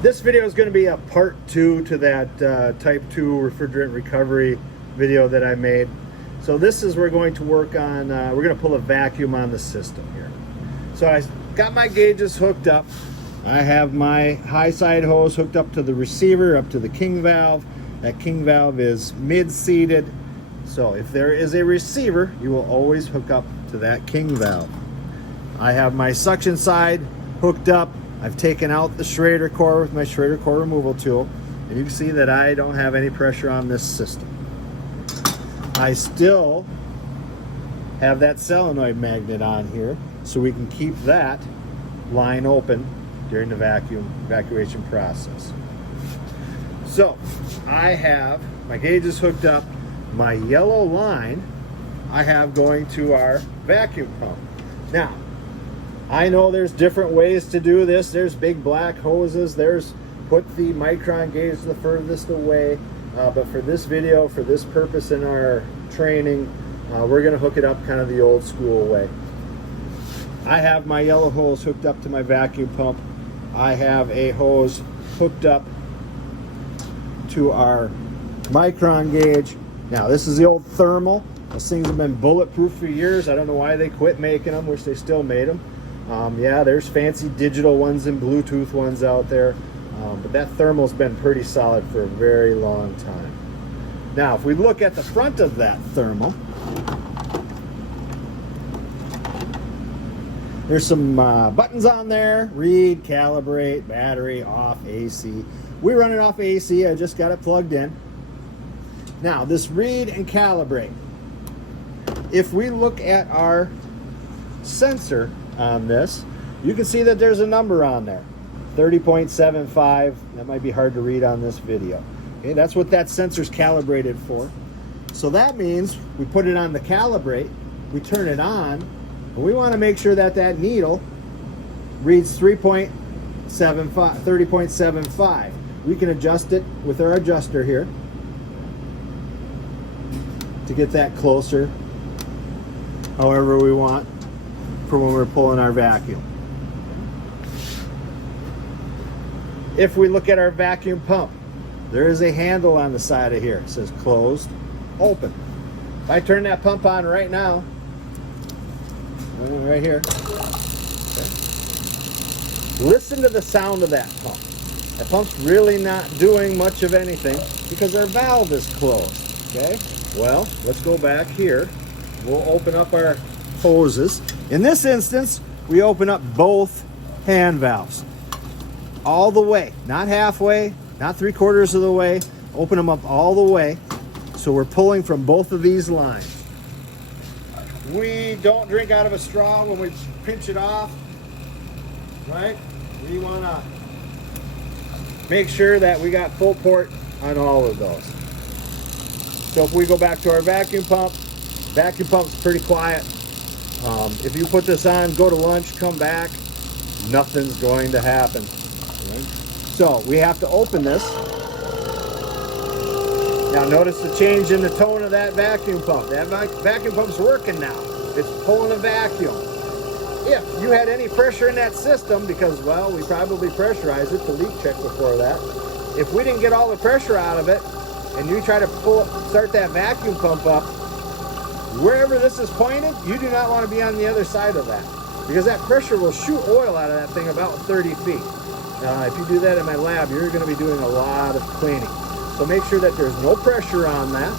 This video is going to be a part 2 to that type 2 refrigerant recovery video that I made. So this is, we're going to work on, we're going to pull a vacuum on the system here. So I got my gauges hooked up. I have my high side hose hooked up to the receiver, up to the king valve. That king valve is mid-seated. So if there is a receiver, you will always hook up to that king valve. I have my suction side hooked up. I've taken out the Schrader core with my Schrader core removal tool, and you can see that I don't have any pressure on this system. I still have that solenoid magnet on here, so we can keep that line open during the evacuation process. So I have my gauges hooked up. My yellow line I have going to our vacuum pump. Now, I know there's different ways to do this. There's big black hoses. There's put the micron gauge the furthest away. But for this video, for this purpose in our training, we're going to hook it up kind of the old school way. I have my yellow hose hooked up to my vacuum pump. I have a hose hooked up to our micron gauge. Now, this is the old thermal. Those things have been bulletproof for years. I don't know why they quit making them. Wish they still made them. Yeah, there's fancy digital ones and Bluetooth ones out there, but that thermal's been pretty solid for a very long time. Now, if we look at the front of that thermal, there's some buttons on there: read, calibrate, battery, off, AC. We run it off AC. I just got it plugged in. Now, this read and calibrate. If we look at our sensor on this, you can see that there's a number on there, 30.75. That might be hard to read on this video. Okay, that's what that sensor's calibrated for. So that means we put it on the calibrate, we turn it on, and we want to make sure that that needle reads 30.75. We can adjust it with our adjuster here to get that closer, however we want, for when we're pulling our vacuum. If we look at our vacuum pump, there is a handle on the side of here. It says closed, open. If I turn that pump on right now, right here, okay, listen to the sound of that pump. That pump's really not doing much of anything because our valve is closed. Okay, well, let's go back here. We'll open up our hoses. In this instance, we open up both hand valves all the way, not halfway, not 3/4 of the way. Open them up all the way, so we're pulling from both of these lines. We don't drink out of a straw when we pinch it off, right? We want to make sure that we got full port on all of those. So if we go back to our vacuum pump's pretty quiet. If you put this on, go to lunch, come back, nothing's going to happen. Okay? So we have to open this. Now notice the change in the tone of that vacuum pump. That vacuum pump's working now. It's pulling a vacuum. If you had any pressure in that system, because, well, we probably pressurized it to leak check before that. If we didn't get all the pressure out of it, and you try to start that vacuum pump up, wherever this is pointed, you do not want to be on the other side of that, because that pressure will shoot oil out of that thing about 30 feet. If you do that in my lab, you're going to be doing a lot of cleaning. So make sure that there's no pressure on that.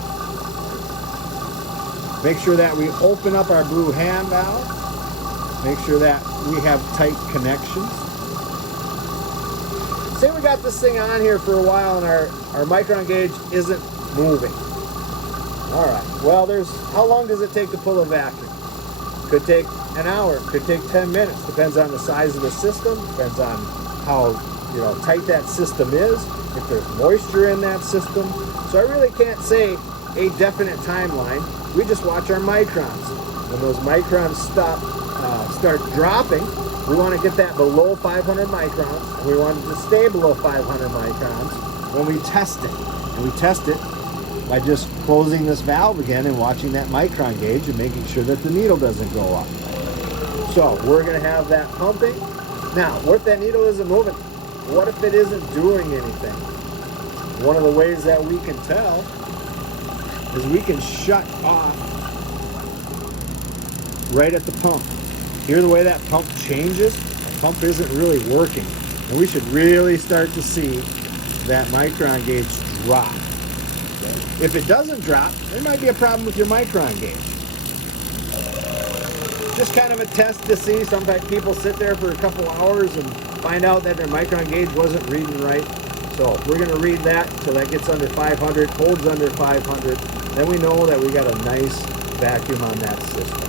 Make sure that we open up our blue hand valve. Make sure that we have tight connections. Say we got this thing on here for a while and our micron gauge isn't moving. All right, well, how long does it take to pull a vacuum? Could take an hour, could take 10 minutes. Depends on the size of the system, depends on how tight that system is, if there's moisture in that system. So I really can't say a definite timeline. We just watch our microns. When those microns start dropping, we want to get that below 500 microns, and we want it to stay below 500 microns when we test it. And we test it by just closing this valve again and watching that micron gauge and making sure that the needle doesn't go up. So we're going to have that pumping. Now, what if that needle isn't moving? What if it isn't doing anything? One of the ways that we can tell is we can shut off right at the pump. Hear the way that pump changes? The pump isn't really working. And we should really start to see that micron gauge drop. If it doesn't drop, there might be a problem with your micron gauge. Just kind of a test to see. Sometimes people sit there for a couple hours and find out that their micron gauge wasn't reading right. So we're going to read that until that gets under 500, holds under 500. Then we know that we got a nice vacuum on that system.